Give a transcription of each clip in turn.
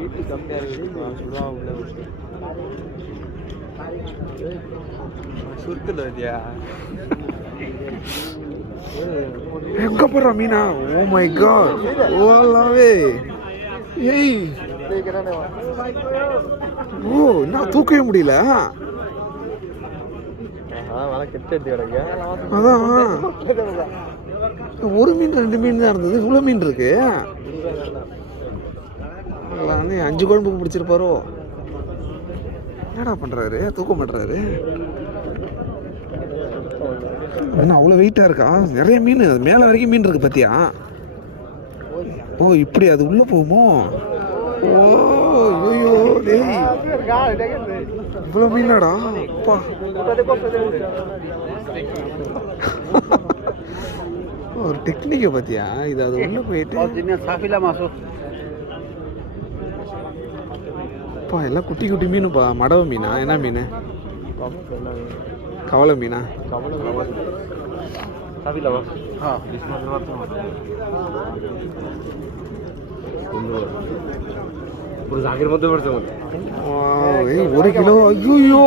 Wait கம்மியாக இருக்குது slow உள்ள சுருக்குல இல்லையா எங்க போடுற மீனா? ஓ மை காட் ஓலாவே. ஏய். ஓ நான் தூக்கவே முடியல. அதான். ஒரு மீன் ரெண்டு மீன் தான் இருந்தது. இவ்வளோ மீன் இருக்கு. பார்க்கலான்னு அஞ்சு குழம்புக்கு பிடிச்சிருப்பாரோ? என்னடா பண்ணுறாரு தூக்கம் பண்ணுறாரு என்ன அவ்வளோ வெயிட்டாக இருக்கா? நிறைய மீன் அது மேலே வரைக்கும் மீன் இருக்குது பார்த்தியா ஓ இப்படி அது உள்ளே போகுமோ? ஓ ஐயோ டேய். இவ்வளோ மீனாடா? அப்பா. ஒரு டெக்னிக்கை பார்த்தியா இது அது உள்ளே போயிட்டு. அப்பா எல்லாம் குட்டி குட்டி மீனுப்பா மடவை மீனா? என்ன மீன்? கவலை மீனா? ஒரு கிலோ ஐயோ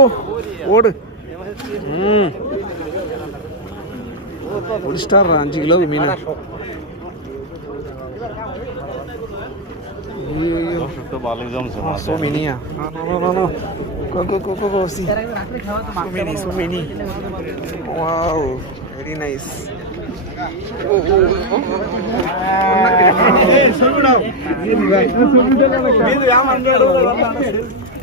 ஓடு. ம். ஒரு ஸ்டார் அஞ்சு கிலோ மீன். দর্শক তো ভালোই জমছে সোমিনিয়া নো নো নো কো কো কো কো সি সোমিনি সোমিনি ওয়াও ভেরি নাইস আমার